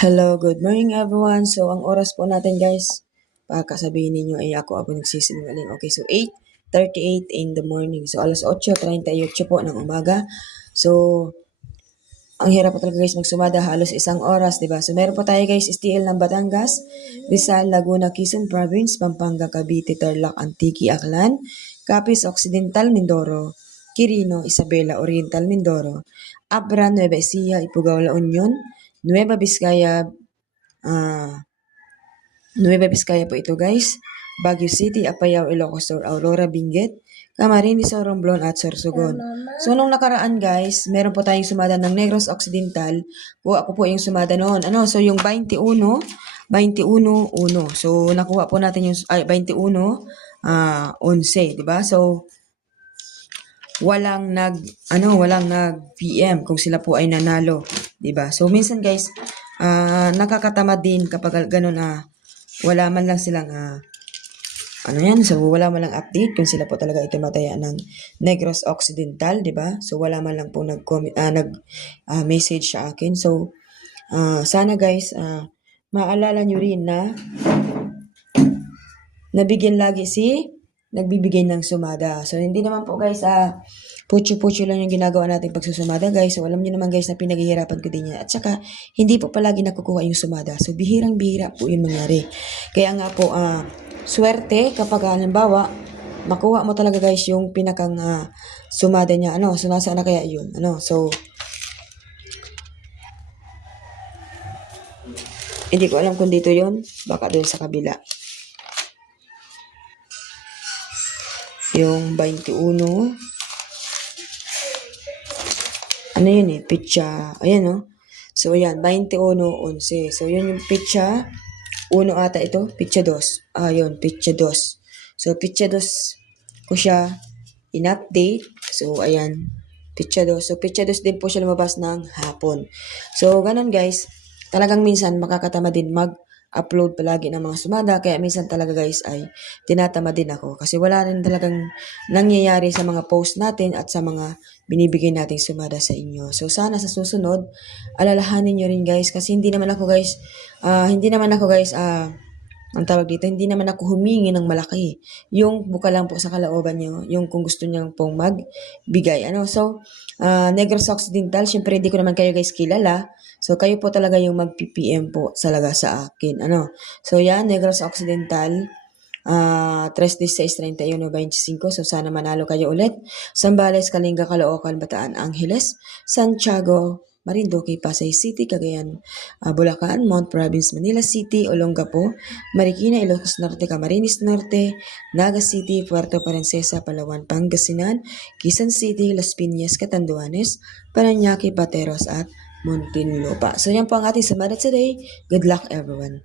Hello, good morning everyone. So, ang oras po natin guys, baka sabihin ninyo ay ako nagsisinungaling. Okay, so 8:38 in the morning. So, alas 8:38 po ng umaga. So, ang hirap po talaga guys magsumada, halos isang oras, di ba? So, meron po tayo guys, STL ng Batangas, Rizal, Laguna, Quezon Province, Pampanga, Cavite, Tarlac, Antique, Aklan, Capiz Occidental, Mindoro, Quirino, Isabela, Oriental, Mindoro, Abra, Nueva Ecija, Ifugao, La Union, Nueva Vizcaya, Nueva Vizcaya po ito guys, Baguio City, Apayao, Ilocos Sur, Aurora, Benguet, Camarines, Romblon at Sorsogon. So nung nakaraan guys, meron po tayong sumada ng Negros Occidental. Ako po yung sumada noon. So yung 21, 21, 1. So nakuha po natin yung 21, 11, di ba? So walang nag PM kung sila po ay nanalo, 'di ba? So minsan guys, nakakatamad din kapag ganun wala man lang silang so wala man lang update kung sila po talaga ito mataya ng Negros Occidental, 'di ba? So wala man lang po nag-comment message sa akin. So sana guys, maalala nyo rin na nagbibigay ng sumada. So, hindi naman po guys, pucho-pucho lang yung ginagawa natin pagsusumada guys. So, alam niyo naman guys na pinaghihirapan ko din yan. At saka, hindi po palagi nakukuha yung sumada. So, bihirang-bihira po yung mangyari. Kaya nga po, swerte kapag halimbawa, makuha mo talaga guys yung pinakang sumada niya. So, nasaan na kaya yun? So, hindi ko alam kung dito yun. Baka doon sa kabila. Yung 21. Ano yun pitsa. Ayan So, ayan. 21-11. So, yun yung pitsa. 1 ata ito. Pitsa 2. Yun. Pitsa 2. So, pitsa 2 ko siya in-update. So, ayan. Pitsa 2. So, pitsa 2 din po siya lumabas ng hapon. So, ganun guys. Talagang minsan makakatama din mag-upload palagi ng mga sumada. Kaya minsan talaga guys ay tinatama din ako. Kasi wala rin talagang nangyayari sa mga post natin at sa mga binibigay nating sumada sa inyo. So sana sa susunod, alalahanin nyo rin guys. Kasi hindi naman ako guys, ang tawag dito, hindi naman ako humingi ng malaki. Yung buka lang po sa kalooban nyo, yung kung gusto nyo pong magbigay. So, Negros Occidental, syempre hindi ko naman kayo guys kilala. So, kayo po talaga yung mag-PPM po talaga sa akin. So, yan, Negros Occidental, 3-16-31-25. So, sana manalo kayo ulit. Zambales, Kalinga, Caloocan, Bataan, Angeles, Santiago, Marinduque, Pasay City, Cagayan, Bulacan, Mount Province, Manila City, Olongapo, Marikina, Ilocos Norte, Camarines Norte, Naga City, Puerto Princesa, Palawan, Pangasinan, Quezon City, Las Piñas, Catanduanes, Parañaque, Pateros, at Muntinlupa. So yan po ang ating sumada today. Good luck everyone.